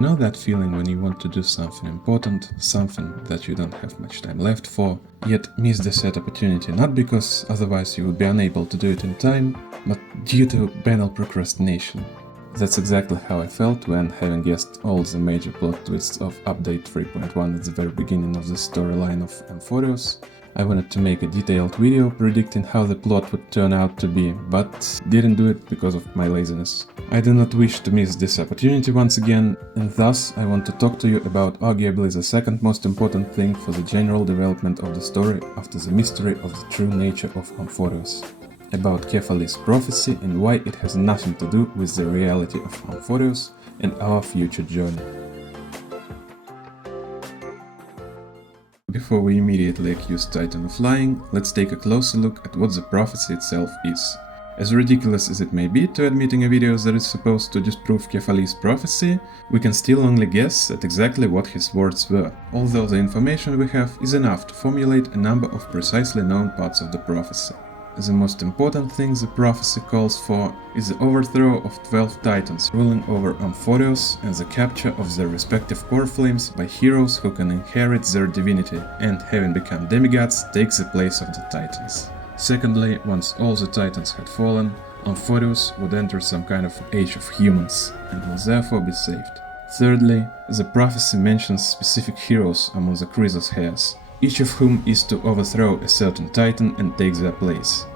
Know that feeling when you want to do something important, something that you don't have much time left for, yet miss the set opportunity not because otherwise you would be unable to do it in time, but due to banal procrastination. That's exactly how I felt when, having guessed all the major plot twists of update 3.1 at the very beginning of the storyline of Amphoreus, I wanted to make a detailed video predicting how the plot would turn out to be, but didn't do it because of my laziness. I do not wish to miss this opportunity once again, and thus I want to talk to you about arguably the second most important thing for the general development of the story after the mystery of the true nature of Amphoreus. About Kephale's prophecy and why it has nothing to do with the reality of Amphoreus and our future journey. Before we immediately accuse Titan of lying, let's take a closer look at what the prophecy itself is. As ridiculous as it may be to admit in a video that is supposed to disprove Kephale's prophecy, we can still only guess at exactly what his words were, although the information we have is enough to formulate a number of precisely known parts of the prophecy. The most important thing the prophecy calls for is the overthrow of 12 titans ruling over Amphoreus and the capture of their respective Coreflames by heroes who can inherit their divinity and, having become demigods, take the place of the titans. Secondly, once all the titans had fallen, Amphoreus would enter some kind of age of humans and will therefore be saved. Thirdly, the prophecy mentions specific heroes among the Chrysos Heirs, each of whom is to overthrow a certain titan and take their place.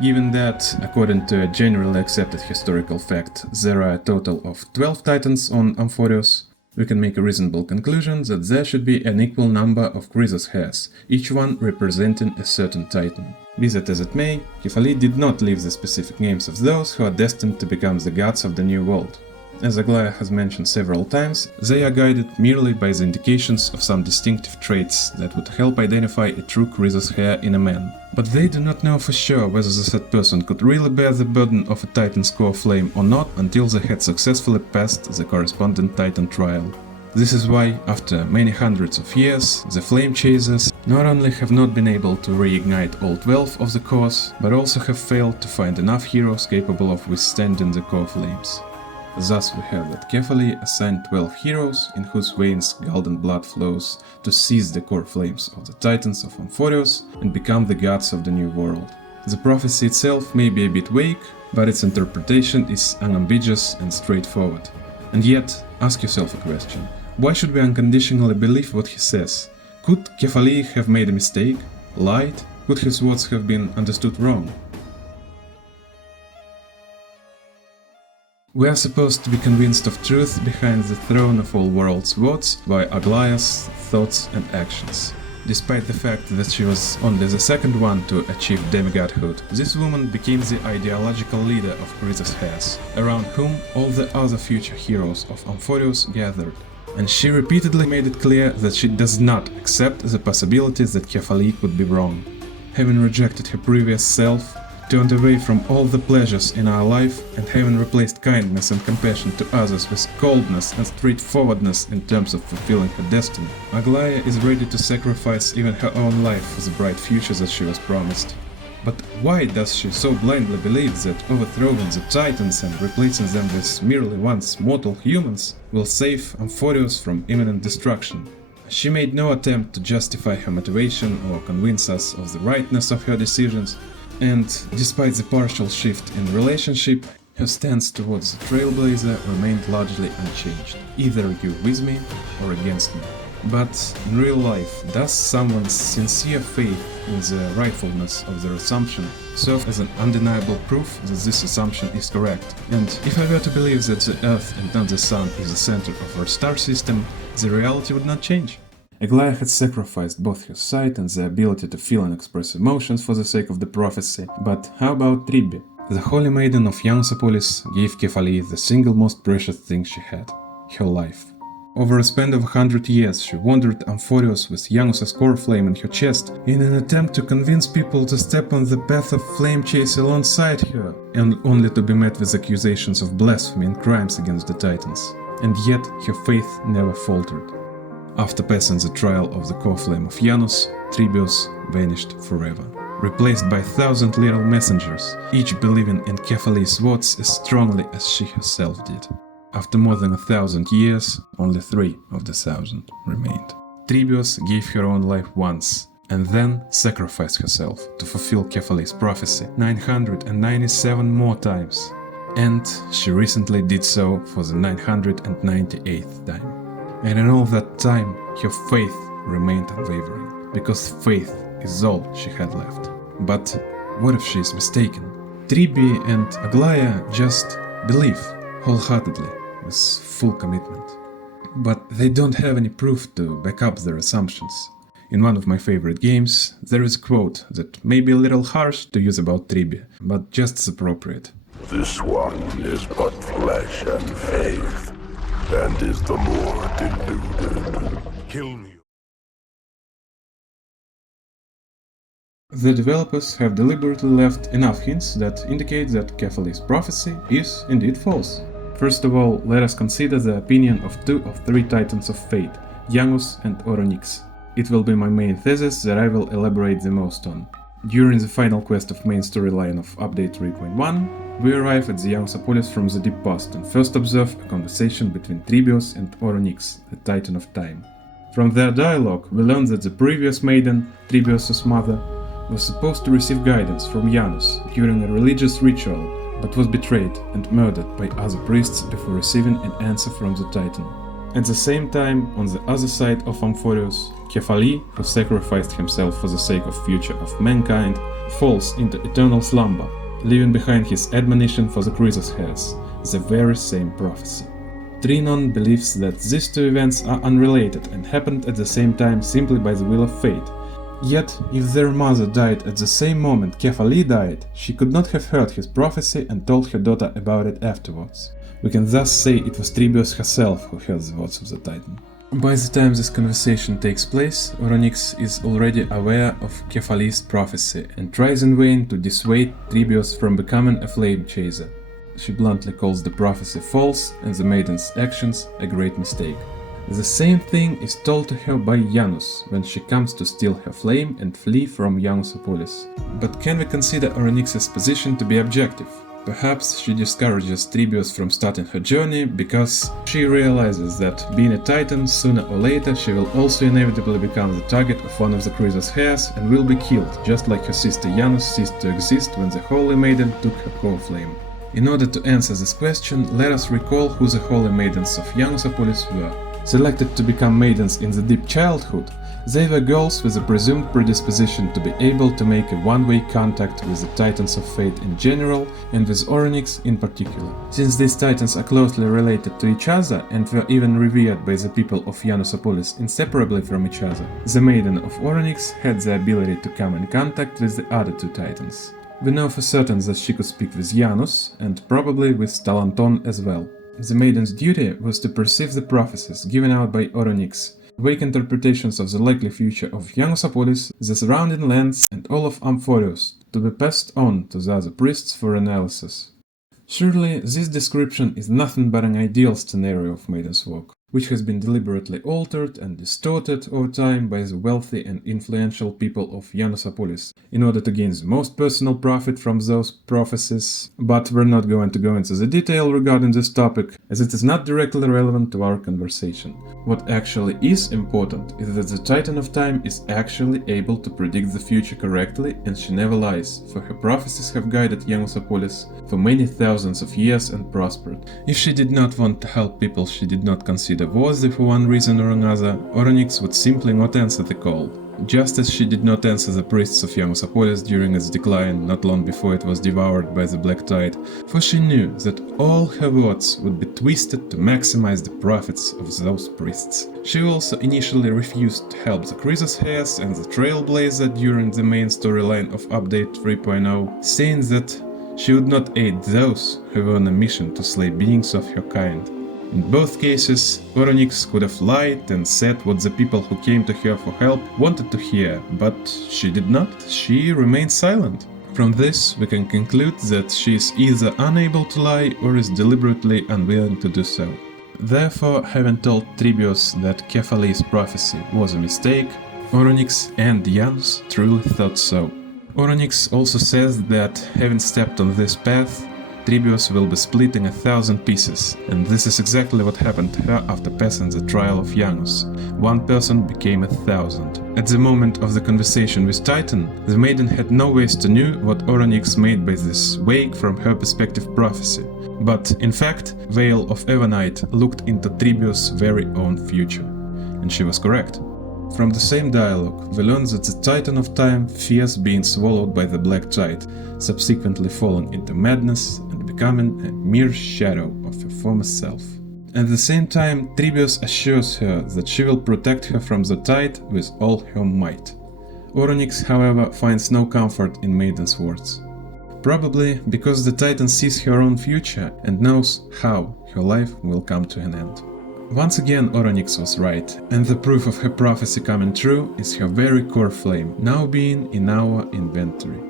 Given that, according to a generally accepted historical fact, there are a total of 12 titans on Amphoreus, we can make a reasonable conclusion that there should be an equal number of Chrysos Heirs, each one representing a certain titan. Be that as it may, Kephale did not leave the specific names of those who are destined to become the gods of the new world. As Aglaya has mentioned several times, they are guided merely by the indications of some distinctive traits that would help identify a true Chrysos Heir in a man. But they do not know for sure whether the said person could really bear the burden of a Titan's core flame or not until they had successfully passed the corresponding Titan trial. This is why, after many hundreds of years, the Flame Chasers not only have not been able to reignite all 12 of the cores, but also have failed to find enough heroes capable of withstanding the Coreflames. Thus we have that Kephale assigned 12 heroes in whose veins golden blood flows to seize the core flames of the titans of Amphoreus and become the gods of the new world. The prophecy itself may be a bit vague, but its interpretation is unambiguous and straightforward. And yet, ask yourself a question. Why should we unconditionally believe what he says? Could Kephale have made a mistake? Lied? Could his words have been understood wrong? We are supposed to be convinced of truth behind the throne of all worlds' words by Aglaya's thoughts and actions. Despite the fact that she was only the second one to achieve demigodhood, this woman became the ideological leader of Chrysos Heirs, around whom all the other future heroes of Amphoreus gathered. And she repeatedly made it clear that she does not accept the possibility that Kephale could be wrong. Having rejected her previous self, turned away from all the pleasures in our life, and having replaced kindness and compassion to others with coldness and straightforwardness in terms of fulfilling her destiny, Aglaya is ready to sacrifice even her own life for the bright future that she was promised. But why does she so blindly believe that overthrowing the Titans and replacing them with merely once mortal humans will save Amphoreus from imminent destruction? She made no attempt to justify her motivation or convince us of the rightness of her decisions, and despite the partial shift in relationship, her stance towards the Trailblazer remained largely unchanged. Either you with me or against me. But in real life, does someone's sincere faith in the rightfulness of their assumption serve as an undeniable proof that this assumption is correct? And if I were to believe that the Earth and not the Sun is the center of our star system, the reality would not change. Aglaya had sacrificed both her sight and the ability to feel and express emotions for the sake of the prophecy, but how about Tribbie? The Holy Maiden of Anaxagoras gave Kephale the single most precious thing she had, her life. Over a span of 100 years she wandered Amphoreus with Janus's core flame in her chest in an attempt to convince people to step on the path of flame chase alongside her, and only to be met with accusations of blasphemy and crimes against the Titans. And yet her faith never faltered. After passing the trial of the core flame of Janus, Tribios vanished forever, replaced by 1,000 little messengers, each believing in Kephale's words as strongly as she herself did. After more than 1,000 years, only 3 of the 1,000 remained. Tribios gave her own life once, and then sacrificed herself to fulfill Kephale's prophecy 997 more times. And she recently did so for the 998th time. And in all that time, her faith remained unwavering, because faith is all she had left. But what if she is mistaken? Tribbie and Aglaya just believe wholeheartedly, with full commitment. But they don't have any proof to back up their assumptions. In one of my favorite games, there is a quote that may be a little harsh to use about Tribbie, but just as appropriate. This one is but flesh and faith, and is the more deluded. Kill me. The developers have deliberately left enough hints that indicate that Kephale's prophecy is indeed false. First of all, let us consider the opinion of 2 of 3 Titans of Fate, Janus and Oronyx. It will be my main thesis that I will elaborate the most on. During the final quest of main storyline of Update 3.1, we arrive at the Anaxagoras from the deep past and first observe a conversation between Tribios and Oronyx, the Titan of Time. From their dialogue, we learn that the previous maiden, Tribios' mother, was supposed to receive guidance from Janus during a religious ritual, but was betrayed and murdered by other priests before receiving an answer from the Titan. At the same time, on the other side of Amphoreus, Kephale, who sacrificed himself for the sake of future of mankind, falls into eternal slumber, leaving behind his admonition for the Chrysos Heirs, the very same prophecy. Trinon believes that these 2 events are unrelated and happened at the same time simply by the will of fate. Yet, if their mother died at the same moment Kephale died, she could not have heard his prophecy and told her daughter about it afterwards. We can thus say it was Tribios herself who heard the words of the Titan. By the time this conversation takes place, Oronyx is already aware of Kephale's prophecy and tries in vain to dissuade Tribios from becoming a flame chaser. She bluntly calls the prophecy false and the maiden's actions a great mistake. The same thing is told to her by Janus when she comes to steal her flame and flee from Anaxagoras. But can we consider Oronyx's position to be objective? Perhaps she discourages Tribios from starting her journey because she realizes that, being a Titan, sooner or later she will also inevitably become the target of one of the Chrysos Heirs and will be killed, just like her sister Janus ceased to exist when the Holy Maiden took her Coreflame. In order to answer this question, let us recall who the Holy Maidens of Anaxagoras were. Selected to become maidens in the deep childhood, they were girls with a presumed predisposition to be able to make a one-way contact with the Titans of Fate in general and with Oronyx in particular. Since these Titans are closely related to each other and were even revered by the people of Anaxagoras inseparably from each other, the Maiden of Oronyx had the ability to come in contact with the other 2 Titans. We know for certain that she could speak with Janus and probably with Talanton as well. The Maiden's duty was to perceive the prophecies given out by Oronyx, vague interpretations of the likely future of Anaxagoras, the surrounding lands, and all of Amphoreus, to be passed on to the other priests for analysis. Surely this description is nothing but an ideal scenario of Maiden's work, which has been deliberately altered and distorted over time by the wealthy and influential people of Anaxagoras in order to gain the most personal profit from those prophecies. But we're not going to go into the detail regarding this topic, as it is not directly relevant to our conversation. What actually is important is that the Titan of Time is actually able to predict the future correctly, and she never lies, for her prophecies have guided Anaxagoras for many thousands of years and prospered. If she did not want to help people she did not consider worthy for one reason or another, Oronyx would simply not answer the call. Just as she did not answer the priests of Anaxagoras during its decline not long before it was devoured by the Black Tide, for she knew that all her words would be twisted to maximize the profits of those priests. She also initially refused to help the Chrysos Heirs and the Trailblazer during the main storyline of Update 3.0, saying that she would not aid those who were on a mission to slay beings of her kind. In both cases, Oronyx could have lied and said what the people who came to her for help wanted to hear, but she did not. She remained silent. From this, we can conclude that she is either unable to lie or is deliberately unwilling to do so. Therefore, having told Tribios that Kephale's prophecy was a mistake, Oronyx and Janus truly thought so. Oronyx also says that, having stepped on this path, Tribios will be split in 1,000 pieces, and this is exactly what happened to her after passing the trial of Janus. One person became 1,000. At the moment of the conversation with Titan, the maiden had no ways to know what Onyx made by this vague from her perspective prophecy. But, in fact, Veil of Evernite looked into Tribios' very own future. And she was correct. From the same dialogue, we learn that the Titan of Time fears being swallowed by the Black Tide, subsequently falling into madness and becoming a mere shadow of her former self. At the same time, Tribios assures her that she will protect her from the Tide with all her might. Onyx, however, finds no comfort in Maiden's words. Probably because the Titan sees her own future and knows how her life will come to an end. Once again, Onyx was right, and the proof of her prophecy coming true is her very Coreflame, now being in our inventory.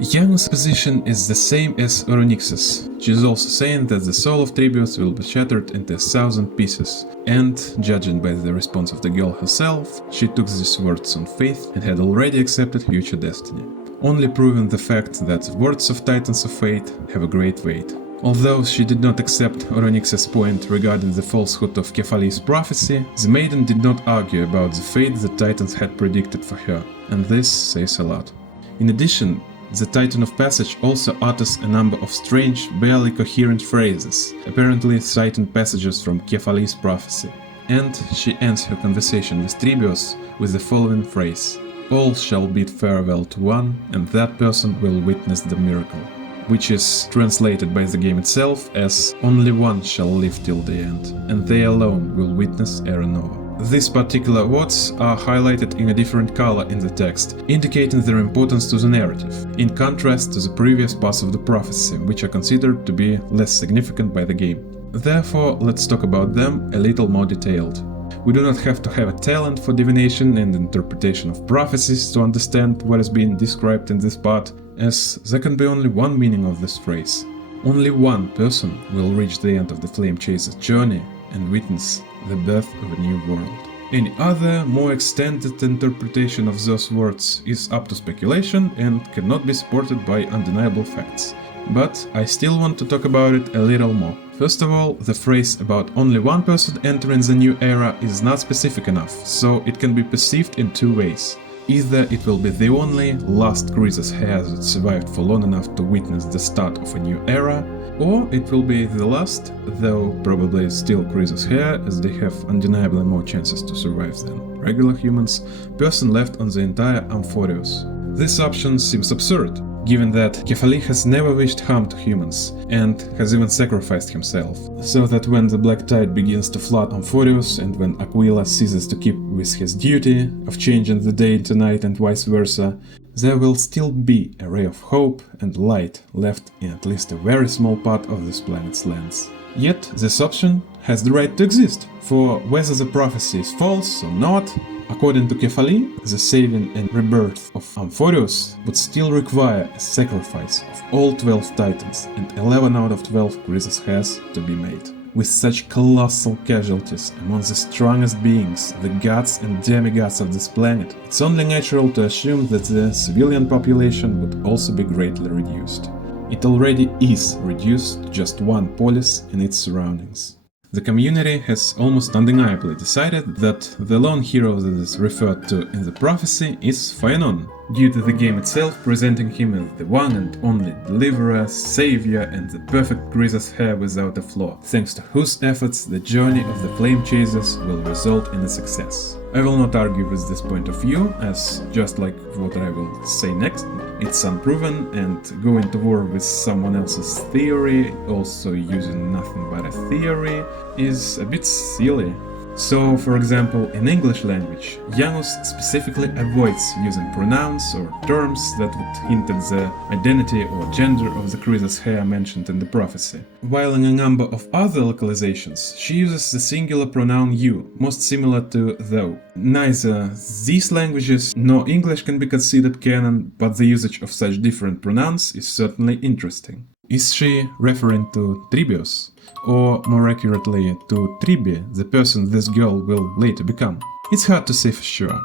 Janus' position is the same as Onyx's. She is also saying that the soul of Tribios will be shattered into 1,000 pieces, and, judging by the response of the girl herself, she took these words on faith and had already accepted future destiny, only proving the fact that words of Titans of Fate have a great weight. Although she did not accept Onyx's point regarding the falsehood of Kephale's prophecy, the maiden did not argue about the fate the Titans had predicted for her, and this says a lot. In addition, the Titan of Passage also utters a number of strange, barely coherent phrases, apparently citing passages from Kephale's prophecy. And she ends her conversation with Tribios with the following phrase: "All shall bid farewell to one, and that person will witness the miracle," which is translated by the game itself as "only one shall live till the end, and they alone will witness Era Nova." These particular words are highlighted in a different color in the text, indicating their importance to the narrative, in contrast to the previous parts of the prophecy, which are considered to be less significant by the game. Therefore, let's talk about them a little more detailed. We do not have to have a talent for divination and interpretation of prophecies to understand what is being described in this part, as there can be only one meaning of this phrase. Only one person will reach the end of the Flame Chaser's journey and witness the birth of a new world. Any other, more extended interpretation of those words is up to speculation and cannot be supported by undeniable facts. But I still want to talk about it a little more. First of all, the phrase about only one person entering the new era is not specific enough, so it can be perceived in two ways. Either it will be the only last Chrysos Heir that survived for long enough to witness the start of a new era, or it will be the last, though probably still Chrysos Heir, as they have undeniably more chances to survive than regular humans, person left on the entire Amphoreus. This option seems absurd, given that Kephale has never wished harm to humans, and has even sacrificed himself, so that when the Black Tide begins to flood Amphoreus and when Aquila ceases to keep with his duty of changing the day into night and vice versa, there will still be a ray of hope and light left in at least a very small part of this planet's lands. Yet this option has the right to exist, for whether the prophecy is false or not, according to Kephale, the saving and rebirth of Amphoreus would still require a sacrifice of all 12 Titans and 11 out of 12 Chrysos Heirs to be made. With such colossal casualties among the strongest beings, the gods and demigods of this planet, it's only natural to assume that the civilian population would also be greatly reduced. It already is reduced to just one polis and its surroundings. The community has almost undeniably decided that the lone hero that is referred to in the prophecy is Phaenon, due to the game itself presenting him as the one and only deliverer, savior, and the perfect Chrysos Heir without a flaw, thanks to whose efforts the journey of the Flame Chasers will result in a success. I will not argue with this point of view, as, just like what I will say next, it's unproven, and going to war with someone else's theory, also using nothing but a theory, is a bit silly. So, for example, in English language, Janus specifically avoids using pronouns or terms that would hint at the identity or gender of the Chrysos Heir mentioned in the prophecy. While in a number of other localizations, she uses the singular pronoun you, most similar to thou. Neither these languages nor English can be considered canon, but the usage of such different pronouns is certainly interesting. Is she referring to Tribios? Or more accurately, to Tribbie, the person this girl will later become? It's hard to say for sure.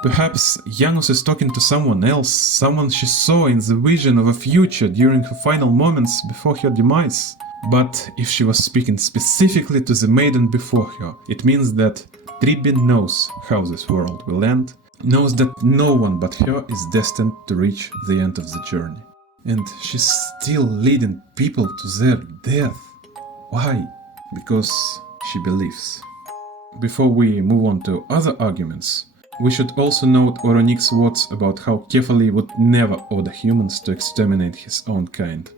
Perhaps Janus is talking to someone else, someone she saw in the vision of a future during her final moments before her demise. But if she was speaking specifically to the maiden before her, it means that Tribbie knows how this world will end, knows that no one but her is destined to reach the end of the journey. And she's still leading people to their death. Why? Because she believes. Before we move on to other arguments, we should also note Oronik's words about how Kephale would never order humans to exterminate his own kind.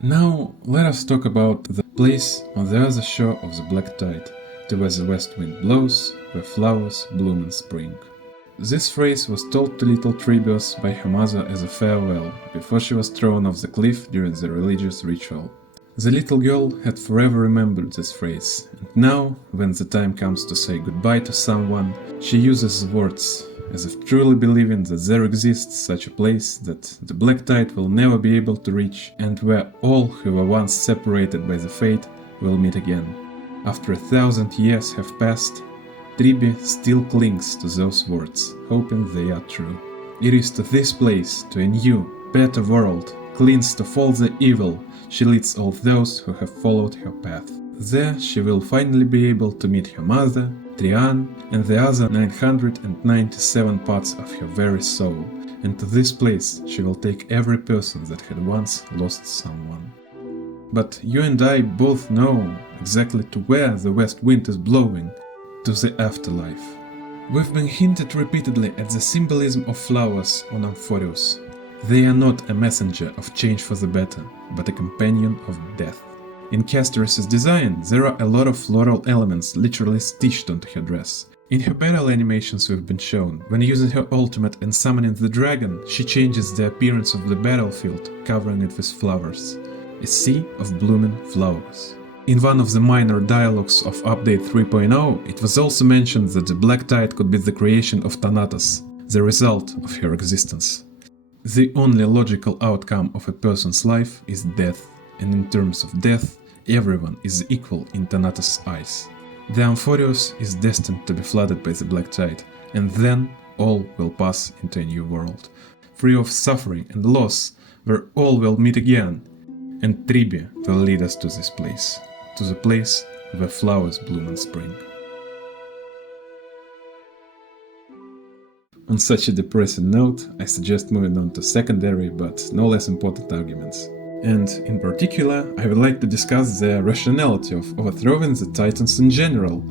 Now let us talk about the place on the other shore of the Black Tide, to where the west wind blows, where flowers bloom in spring. This phrase was told to little Tribios by her mother as a farewell, before she was thrown off the cliff during the religious ritual. The little girl had forever remembered this phrase, and now, when the time comes to say goodbye to someone, she uses the words, as if truly believing that there exists such a place that the Black Tide will never be able to reach, and where all who were once separated by the fate will meet again. After 1,000 years have passed, Tribbie still clings to those words, hoping they are true. It is to this place, to a new, better world, cleansed of all the evil, she leads all those who have followed her path. There she will finally be able to meet her mother, Trian, and the other 997 parts of her very soul, and to this place she will take every person that had once lost someone. But you and I both know exactly to where the west wind is blowing, to the afterlife. We've been hinted repeatedly at the symbolism of flowers on Amphoreus. They are not a messenger of change for the better, but a companion of death. In Castoras's design, there are a lot of floral elements literally stitched onto her dress. In her battle animations we've been shown, when using her ultimate and summoning the dragon, she changes the appearance of the battlefield, covering it with flowers. A sea of blooming flowers. In one of the minor dialogues of Update 3.0, it was also mentioned that the Black Tide could be the creation of Thanatos, the result of her existence. The only logical outcome of a person's life is death, and in terms of death, everyone is equal in Thanatos' eyes. The Amphoreus is destined to be flooded by the Black Tide, and then all will pass into a new world, free of suffering and loss, where all will meet again, and Tribbie will lead us to this place, to the place where flowers bloom in spring. On such a depressing note, I suggest moving on to secondary but no less important arguments. And in particular, I would like to discuss the rationality of overthrowing the Titans in general.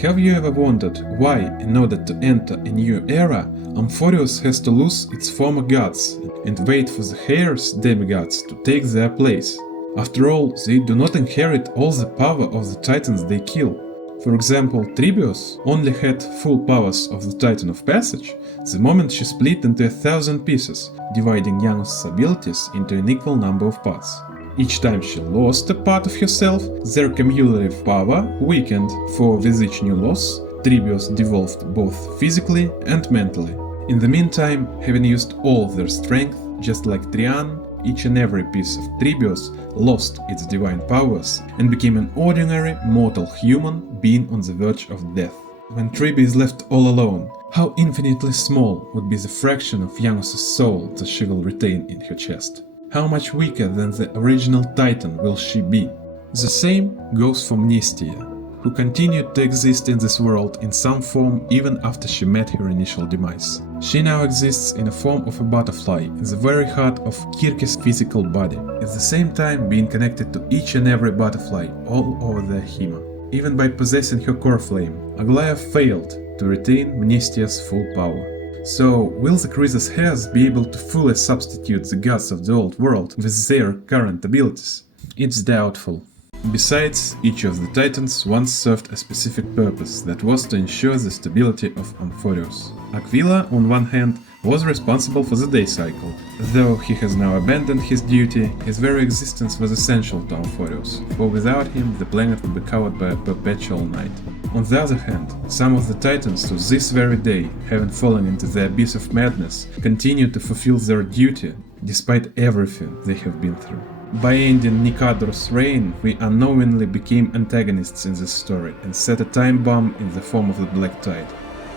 Have you ever wondered why, in order to enter a new era, Amphoreus has to lose its former gods and wait for the Heirs demigods to take their place? After all, they do not inherit all the power of the Titans they kill. For example, Tribios only had full powers of the Titan of Passage the moment she split into 1,000 pieces, dividing Janus' abilities into an equal number of parts. Each time she lost a part of herself, their cumulative power weakened, for with each new loss, Tribios devolved both physically and mentally. In the meantime, having used all their strength, just like Trian, each and every piece of Tribios lost its divine powers and became an ordinary, mortal human being on the verge of death. When Tribbie is left all alone, how infinitely small would be the fraction of Janus' soul that she will retain in her chest? How much weaker than the original Titan will she be? The same goes for Mnestia, who continued to exist in this world in some form even after she met her initial demise. She now exists in the form of a butterfly in the very heart of Kirke's physical body, at the same time being connected to each and every butterfly all over their hema. Even by possessing her Coreflame, Aglaya failed to retain Mnestia's full power. So, will the Chrysos Heirs be able to fully substitute the gods of the old world with their current abilities? It's doubtful. Besides, each of the Titans once served a specific purpose, that was to ensure the stability of Amphoreus. Aquila, on one hand, was responsible for the day cycle. Though he has now abandoned his duty, his very existence was essential to Amphoreus, for without him the planet would be covered by a perpetual night. On the other hand, some of the Titans to this very day, having fallen into the abyss of madness, continue to fulfill their duty despite everything they have been through. By ending Nikador's reign, we unknowingly became antagonists in this story and set a time bomb in the form of the Black Tide.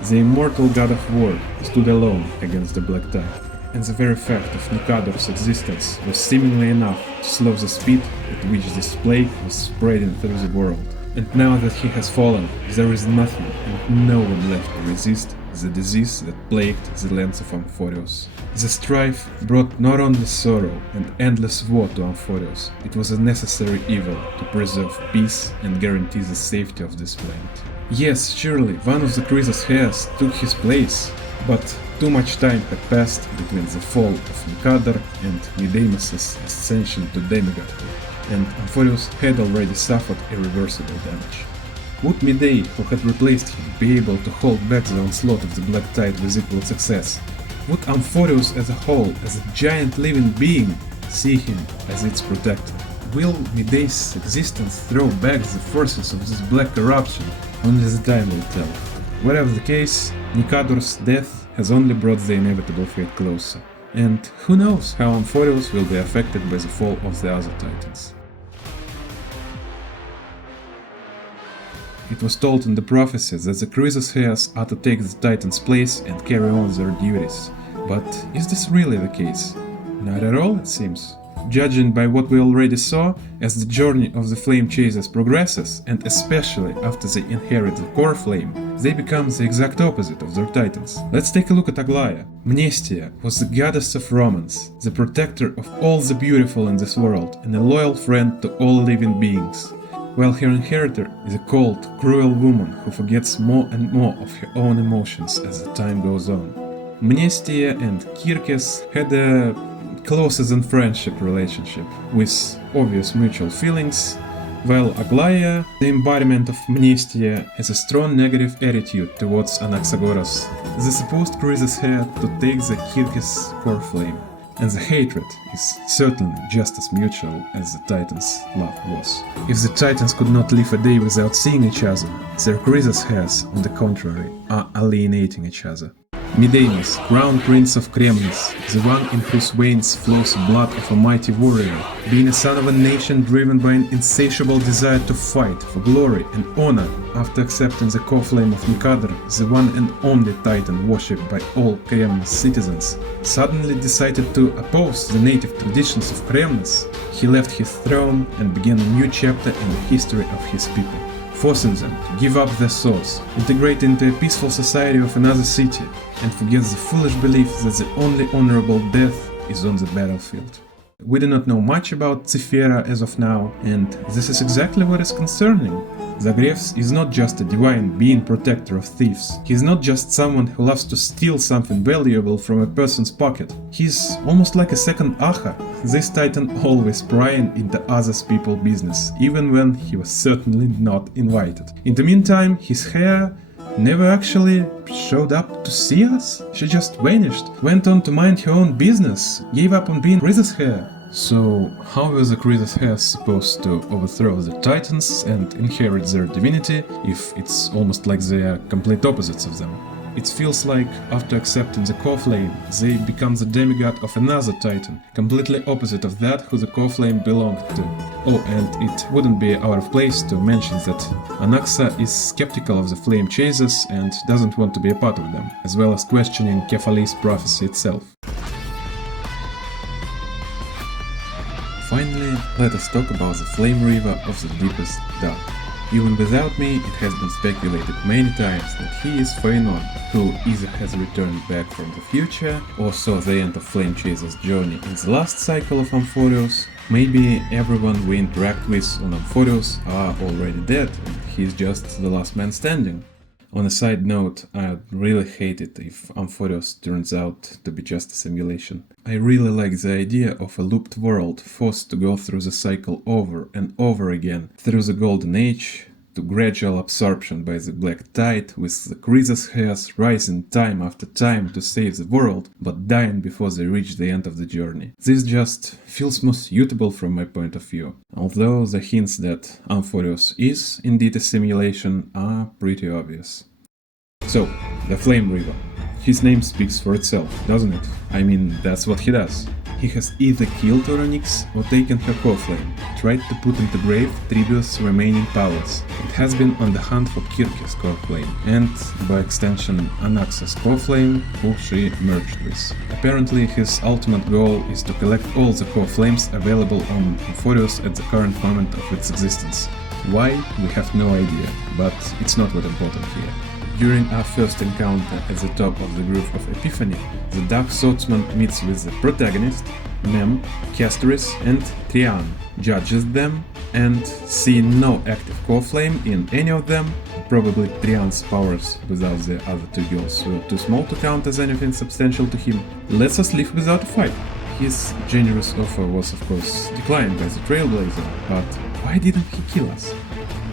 The immortal god of war stood alone against the Black Tide, and the very fact of Nikador's existence was seemingly enough to slow the speed at which this plague was spreading through the world. And now that he has fallen, there is nothing and no one left to resist the disease that plagued the lands of Amphoreus. The strife brought not only sorrow and endless war to Amphoreus, it was a necessary evil to preserve peace and guarantee the safety of this planet. Yes, surely one of the Chrysos Heirs took his place, but too much time had passed between the fall of Nikador and Midamous' ascension to demigod, and Amphoreus had already suffered irreversible damage. Would Midday, who had replaced him, be able to hold back the onslaught of the Black Tide with equal success? Would Amphoreus as a whole, as a giant living being, see him as its protector? Will Midday's existence throw back the forces of this black corruption? Only the time will tell. Whatever the case, Nikador's death has only brought the inevitable fate closer, and who knows how Amphoreus will be affected by the fall of the other titans. It was told in the prophecy that the Chrysos Heirs are to take the Titan's place and carry on their duties. But is this really the case? Not at all, it seems. Judging by what we already saw, as the journey of the Flame Chasers progresses, and especially after they inherit the Coreflame, they become the exact opposite of their titans. Let's take a look at Aglaia. Mnestia was the goddess of romance, the protector of all the beautiful in this world, and a loyal friend to all living beings, while her inheritor is a cold, cruel woman who forgets more and more of her own emotions as the time goes on. Mnestia and Kirkes had a closer than friendship relationship, with obvious mutual feelings, while Aglaia, the embodiment of Mnestia, has a strong negative attitude towards Anaxagoras, the supposed Chrysos Heir to take the Kirkes Coreflame, and the hatred is certainly just as mutual as the Titans' love was. If the Titans could not live a day without seeing each other, their Chrysos Heirs, on the contrary, are alienating each other. Midamous, Crown Prince of Kremlis, the one in whose veins flows the blood of a mighty warrior, being a son of a nation driven by an insatiable desire to fight for glory and honor, after accepting the Coreflame of Nikador, the one and only Titan worshipped by all Kremlis citizens, suddenly decided to oppose the native traditions of Kremlis. He left his throne and began a new chapter in the history of his people, forcing them to give up their souls, integrate into a peaceful society of another city, and forget the foolish belief that the only honorable death is on the battlefield. We do not know much about Zephyra as of now, and this is exactly what is concerning. Zagreus is not just a divine being protector of thieves. He is not just someone who loves to steal something valuable from a person's pocket. He is almost like a second Aha, this titan always prying into other people's business, even when he was certainly not invited. In the meantime, his hair never actually showed up to see us. She just vanished, went on to mind her own business, gave up on being Chrysos Heir. So, how were the Chrysos Heirs supposed to overthrow the Titans and inherit their divinity if it's almost like they are complete opposites of them? It feels like, after accepting the Coreflame, they become the demigod of another Titan, completely opposite of that who the Coreflame belonged to. Oh, and it wouldn't be out of place to mention that Anaxa is skeptical of the Flame Chasers and doesn't want to be a part of them, as well as questioning Kephale's prophecy itself. Finally, let us talk about the Flame Reaver of the deepest dark. Even without me, it has been speculated many times that he is Phaenon, who either has returned back from the future, or saw the end of Flame Chaser's journey in the last cycle of Amphoreus. Maybe everyone we interact with on Amphoreus are already dead, and he's just the last man standing. On a side note, I'd really hate it if Amphoreus turns out to be just a simulation. I really like the idea of a looped world forced to go through the cycle over and over again, through the Golden Age, to gradual absorption by the Black Tide, with the Chrysos Heirs rising time after time to save the world, but dying before they reach the end of the journey. This just feels more suitable from my point of view, although the hints that Amphoreus is indeed a simulation are pretty obvious. So, the Flame Reaver. His name speaks for itself, doesn't it? I mean, that's what he does. He has either killed Oronix or taken her Coreflame, tried to put into grave Tribios' remaining powers. It has been on the hunt for Kirke's Coreflame, and, by extension, Anaxa's Coreflame, who she merged with. Apparently, his ultimate goal is to collect all the Coreflames available on Amphoreus at the current moment of its existence. Why? We have no idea, but it's not what important here. During our first encounter at the top of the Grove of Epiphany, the Dark Swordsman meets with the protagonist, Mem, Castris and Trian, judges them, and seeing no active Coreflame in any of them, probably Trian's powers without the other two girls were too small to count as anything substantial to him, lets us leave without a fight. His generous offer was of course declined by the Trailblazer, but why didn't he kill us?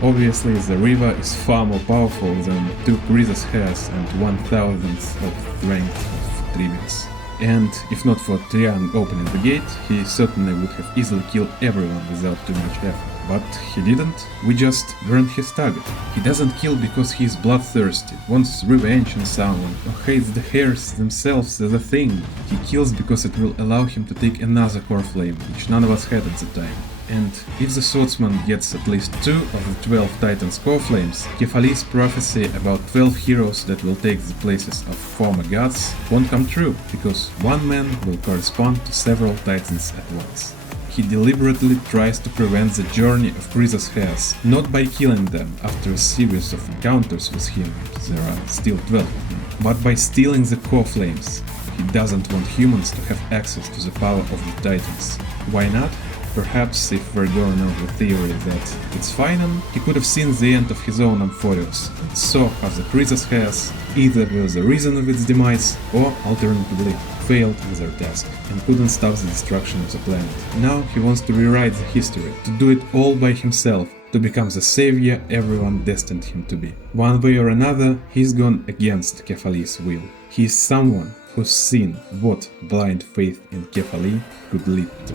Obviously, the Reaver is far more powerful than 2 Chrysos Heirs and 1,000th of strength of Tribios. And if not for Trian opening the gate, he certainly would have easily killed everyone without too much effort. But he didn't, we just weren't his target. He doesn't kill because he is bloodthirsty, wants revenge on someone, or hates the Heirs themselves as a thing. He kills because it will allow him to take another Coreflame, which none of us had at the time. And if the Swordsman gets at least 2 of the 12 Titans' Coreflames, Kephale's prophecy about 12 heroes that will take the places of former gods won't come true, because one man will correspond to several Titans at once. He deliberately tries to prevent the journey of Chrysos Heirs, not by killing them after a series of encounters with him, there are still 12 of them, but by stealing the Coreflames. He doesn't want humans to have access to the power of the Titans. Why not? Perhaps if we're going over the theory that it's final, he could have seen the end of his own Amphoreus, and saw how the Chrysos Heirs either were the reason of its demise, or alternatively failed in their task, and couldn't stop the destruction of the planet. Now he wants to rewrite the history, to do it all by himself, to become the savior everyone destined him to be. One way or another, he's gone against Kephale's will. He is someone who's seen what blind faith in Kephale could lead to.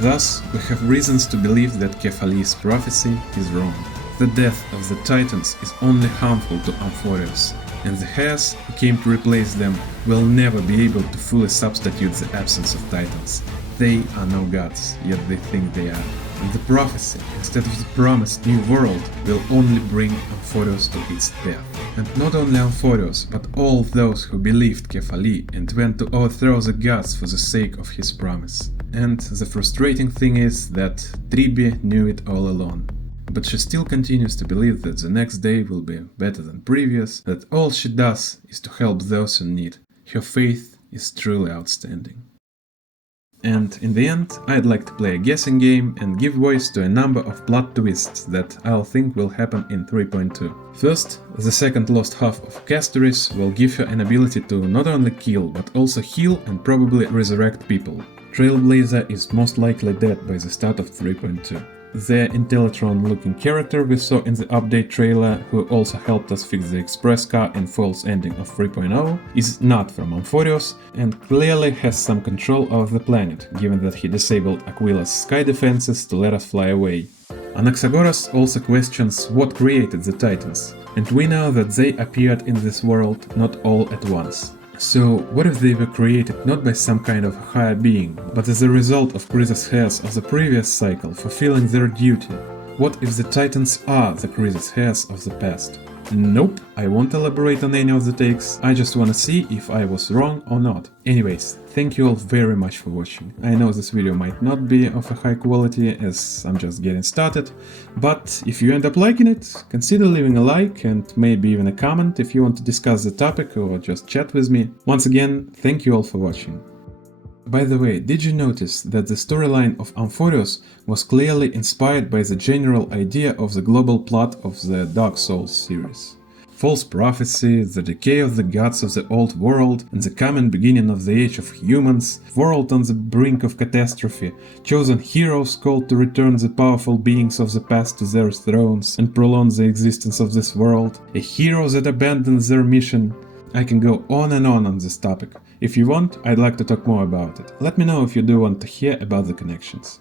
Thus, we have reasons to believe that Kephale's prophecy is wrong. The death of the Titans is only harmful to Amphoreus, and the Heirs who came to replace them will never be able to fully substitute the absence of Titans. They are no gods, yet they think they are. And the prophecy, instead of the promised new world, will only bring Amphoreus to its death. And not only Amphoreus, but all those who believed Kephale and went to overthrow the gods for the sake of his promise. And the frustrating thing is that Tribbie knew it all along. But she still continues to believe that the next day will be better than previous, that all she does is to help those in need. Her faith is truly outstanding. And in the end, I'd like to play a guessing game and give voice to a number of plot twists that I'll think will happen in 3.2. First, the second lost half of Castris will give her an ability to not only kill, but also heal and probably resurrect people. Trailblazer is most likely dead by the start of 3.2. The Intellitron-looking character we saw in the update trailer, who also helped us fix the express car and false ending of 3.0, is not from Amphoreus and clearly has some control over the planet, given that he disabled Aquila's sky defenses to let us fly away. Anaxagoras also questions what created the Titans, and we know that they appeared in this world not all at once. So, what if they were created not by some kind of higher being, but as a result of Chrysos Heirs of the previous cycle fulfilling their duty? What if the Titans are the Chrysos Heirs of the past? Nope, I won't elaborate on any of the takes, I just wanna see if I was wrong or not. Anyways, thank you all very much for watching. I know this video might not be of a high quality as I'm just getting started, but if you end up liking it, consider leaving a like and maybe even a comment if you want to discuss the topic or just chat with me. Once again, thank you all for watching. By the way, did you notice that the storyline of Amphoreus was clearly inspired by the general idea of the global plot of the Dark Souls series? False prophecy, the decay of the gods of the old world, and the coming beginning of the age of humans, world on the brink of catastrophe, chosen heroes called to return the powerful beings of the past to their thrones and prolong the existence of this world, a hero that abandons their mission. I can go on and on this topic. If you want, I'd like to talk more about it. Let me know if you do want to hear about the connections.